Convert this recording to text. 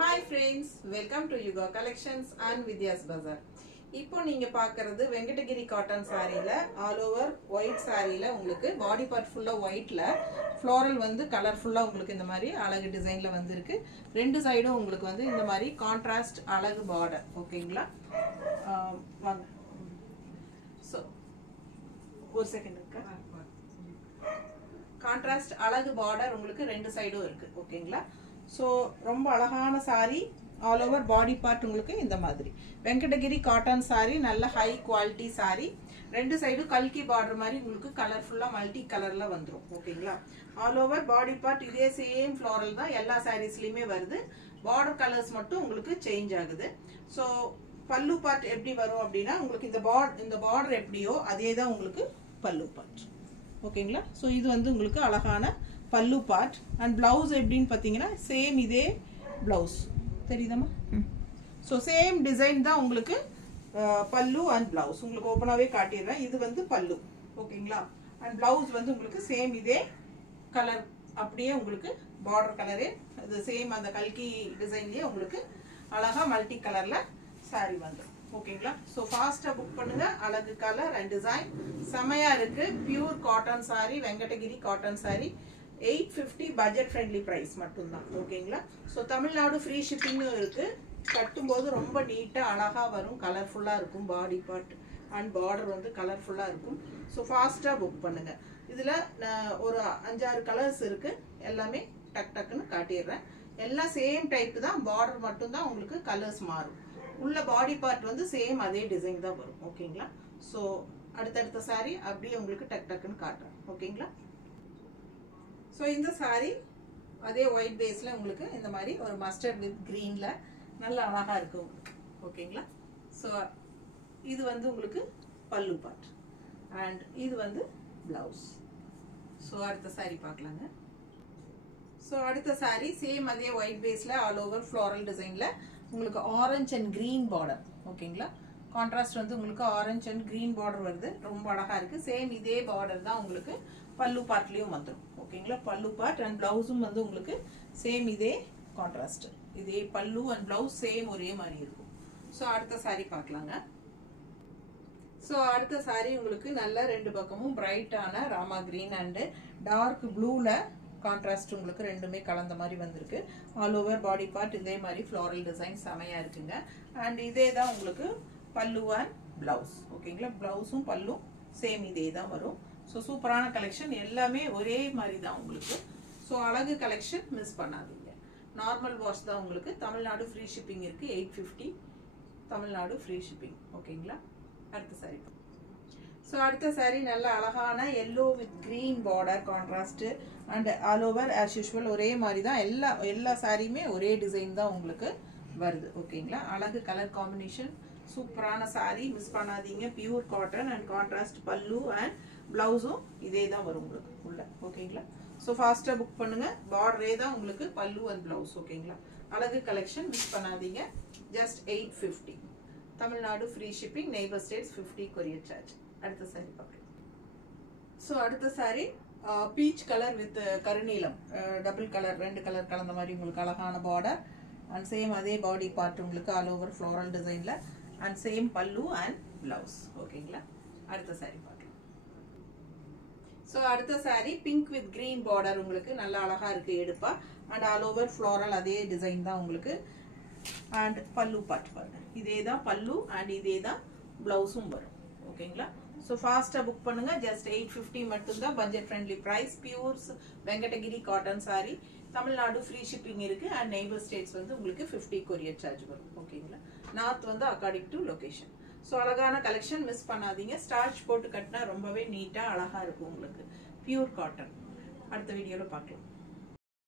Hi friends, welcome to Yuga Collections and Vidya's Bazaar. இப்போ நீங்க பார்க்கிறது வெங்கடகிரி காட்டன் சாரியில ஆல் ஓவர் ஒயிட் சாரியில உங்களுக்கு பாடி பார்ட் ஃபுல்லா ஒயிட்ல ஃப்ளோரல் வந்து கலர்ஃபுல்லா உங்களுக்கு இந்த மாதிரி அழகு டிசைன்ல வந்திருக்கு. ரெண்டு சைடும் உங்களுக்கு வந்து இந்த மாதிரி கான்ட்ராஸ்ட் அழகு பார்டர். ஓகேங்களா? வாங்க. சோ ஒரு செகண்ட் இருக்கா? கான்ட்ராஸ்ட் அழகு பார்டர் உங்களுக்கு ரெண்டு சைடும் இருக்கு. ஓகேங்களா? சோ ரொம்ப அழகான sorry all over body part உங்களுக்கு இந்த மாதிரி வெங்கடகிரி காட்டன் சாரி நல்ல ஹை குவாலிட்டி சாரி ரெண்டு சைடும் கல்கி பார்டர் மாதிரி உங்களுக்கு கலர்ஃபுல்லா மல்டி கலர்ல வந்துரும். ஓகேங்களா? ஆல் ஓவர் பாடி பார்ட் இதே சேம் ஃப்ளோரல் தான் எல்லா சாரீஸ்லயுமே வருது. பார்டர் கலர்ஸ் மட்டும் உங்களுக்கு சேஞ்ச் ஆகுது. சோ பல்லு பார்ட் எப்படி வரும் அப்படின்னா உங்களுக்கு இந்த பார்டர் எப்படியோ அதே தான் உங்களுக்கு பல்லு பார்ட். ஓகேங்களா? சோ இது வந்து உங்களுக்கு அழகான பல்லு பார்ட் அண்ட் பிளவுஸ் எப்படின்னு பார்த்தீங்கன்னா சேம் இதே பிளவுஸ் தெரியுதாமா? ஸோ சேம் டிசைன் தான் உங்களுக்கு பல்லு அண்ட் பிளவுஸ் உங்களுக்கு ஓப்பனாகவே காட்டிடுறேன். இது வந்து பல்லு. ஓகேங்களா? அண்ட் பிளவுஸ் வந்து உங்களுக்கு சேம் இதே கலர் அப்படியே உங்களுக்கு பார்டர் கலரே இது சேம் அந்த கல்கி டிசைன்லேயே உங்களுக்கு அழகா மல்டி கலர்ல சாரி வந்துடும். ஓகேங்களா? ஸோ ஃபாஸ்ட்டாக புக் பண்ணுங்க. அழகு கலர் அண்ட் டிசைன் செமையா இருக்கு. Pure cotton sari Venkatagiri cotton sari 850 budget friendly price மட்டும்தான். ஓகேங்களா? ஸோ தமிழ்நாடு ஃப்ரீ ஷிப்பிங்கும் இருக்கு. கட்டும்போது ரொம்ப நீட்டா அழகா வரும். கலர்ஃபுல்லா இருக்கும். பாடி பார்ட் அண்ட் பார்டர் வந்து கலர்ஃபுல்லா இருக்கும். ஸோ ஃபாஸ்டா புக் பண்ணுங்க. இதுல ஒரு 5-6 கலர்ஸ் இருக்கு. எல்லாமே டக் டக்குன்னு காட்டிடுறேன். எல்லாம் சேம் டைப் தான். பார்டர் மட்டும் தான் உங்களுக்கு கலர்ஸ் மாறும். உள்ள பாடி பார்ட் வந்து சேம் அதே டிசைன் தான் வரும். ஓகேங்களா? ஸோ அடுத்தடுத்த சாரி அப்படியே உங்களுக்கு டக் டக்குன்னு காட்டுறேன். ஓகேங்களா? ஸோ இந்த சாரி அதே ஒயிட் பேஸ்ல உங்களுக்கு இந்த மாதிரி ஒரு மஸ்டர்ட் வித் கிரீன்ல நல்ல அழகா இருக்கு உங்களுக்கு. ஓகேங்களா? ஸோ இது வந்து உங்களுக்கு பல்லு பார்ட் அண்ட் இது வந்து பிளவுஸ். ஸோ அடுத்த சாரி பார்க்கலாங்க. ஸோ அடுத்த சாரி சேம் அதே ஒயிட் பேஸ்ல ஆல் ஓவர் ஃப்ளோரல் டிசைன்ல உங்களுக்கு ஆரஞ்சு அண்ட் கிரீன் பார்டர். ஓகேங்களா? கான்ட்ராஸ்ட் வந்து உங்களுக்கு ஆரஞ்சு அண்ட் கிரீன் பார்டர் வருது. ரொம்ப அழகா இருக்கு. சேம் இதே பார்டர் தான் உங்களுக்கு பல்லு பார்ட்லயும் வந்துடும். ஓகேங்களா? பல்லு பார்ட் அண்ட் பிளவுஸும் வந்து உங்களுக்கு சேம் இதே கான்ட்ராஸ்ட் இதே பல்லு அண்ட் பிளவுஸ் சேம் ஒரே மாதிரி இருக்கும். ஸோ அடுத்த சாரி பார்க்கலாங்க. ஸோ அடுத்த சாரி உங்களுக்கு நல்ல ரெண்டு பக்கமும் பிரைட்டான ராமா கிரீன் அண்ட் டார்க் ப்ளூல கான்ட்ராஸ்ட் உங்களுக்கு ரெண்டுமே கலந்த மாதிரி வந்திருக்கு. ஆல் ஓவர் பாடி பார்ட் இதே மாதிரி ஃப்ளோரல் டிசைன் செமையா இருக்குங்க. அண்ட் இதே தான் உங்களுக்கு பல்லு அண்ட் பிளவுஸ். ஓகேங்களா? பிளவுஸும் பல்லும் சேம் இதே தான் வரும். ஸோ சூப்பரான கலெக்ஷன் எல்லாமே ஒரே மாதிரி தான் உங்களுக்கு. ஸோ அழகு கலெக்ஷன் மிஸ் பண்ணாதீங்க. நார்மல் வாஷ் தான் உங்களுக்கு. தமிழ்நாடு ஃப்ரீ ஷிப்பிங் இருக்கு. 850 தமிழ்நாடு ஃப்ரீ ஷிப்பிங். ஓகேங்களா? அடுத்த சாரி. ஸோ அடுத்த சாரி நல்ல அழகான yellow with green border contrast and all over as usual ஒரே மாதிரி தான் எல்லா சாரியுமே ஒரே டிசைன் தான் உங்களுக்கு வருது. ஓகேங்களா? அழகு கலர் காம்பினேஷன் சூப்பரான சாரி மிஸ் பண்ணாதீங்க. பியூர் காட்டன் அண்ட் கான்ட்ராஸ்ட் பல்லு அண்ட் பிளவுஸும் இதே தான் வரும் உங்களுக்கு உள்ள. ஓகேங்களா? ஸோ ஃபாஸ்ட்டாக புக் பண்ணுங்க. பார்டரே தான் உங்களுக்கு பல்லு அண்ட் பிளவுஸ். ஓகேங்களா? அழகு கலெக்ஷன் மிஸ் பண்ணாதீங்க. Just 850 Tamil Nadu free shipping. Neighbour states 50 courier charge. அடுத்த சாரி பார்க்கலாம். ஸோ அடுத்த சாரி பீச் கலர் வித் கருநீலம் டபுள் கலர் ரெண்டு கலர் கலந்த மாதிரி உங்களுக்கு அழகான பார்டர் அண்ட் சேம் அதே பாடி பார்ட் உங்களுக்கு ஆல் ஓவர் ஃப்ளோரல் டிசைன்ல and same pallu and blouse. ஓகேங்களா? அடுத்த சாரி பார்க்கலாம். ஸோ அடுத்த sari pink with green border உங்களுக்கு நல்ல அழகா இருக்கு எடுப்பா அண்ட் ஆல் ஓவர் ஃப்ளோரல் அதே டிசைன் தான் உங்களுக்கு அண்ட் பல்லு பார்ட் பாருங்க இதே தான் பல்லு அண்ட் இதே தான் பிளவுஸும் வரும். ஓகேங்களா? ஸோ ஃபாஸ்ட்டாக புக் பண்ணுங்க. ஜஸ்ட் 850 மட்டும்தான் budget friendly price. Pures Venkatagiri cotton sari. Tamil Nadu free shipping இருக்கு அண்ட் நெய்பர் ஸ்டேட்ஸ் வந்து உங்களுக்கு 50 கொரியர் சார்ஜ் வரும். ஓகேங்களா? நார்த் வந்து அக்கார்டிங் டு லொகேஷன். ஸோ அழகான கலெக்ஷன் மிஸ் பண்ணாதீங்க. ஸ்டார்ச் போட்டு கட்டினா ரொம்பவே நீட்டாக அழகா இருக்கும் உங்களுக்கு. Pure cotton. அடுத்த வீடியோவில் பார்க்கலாம்.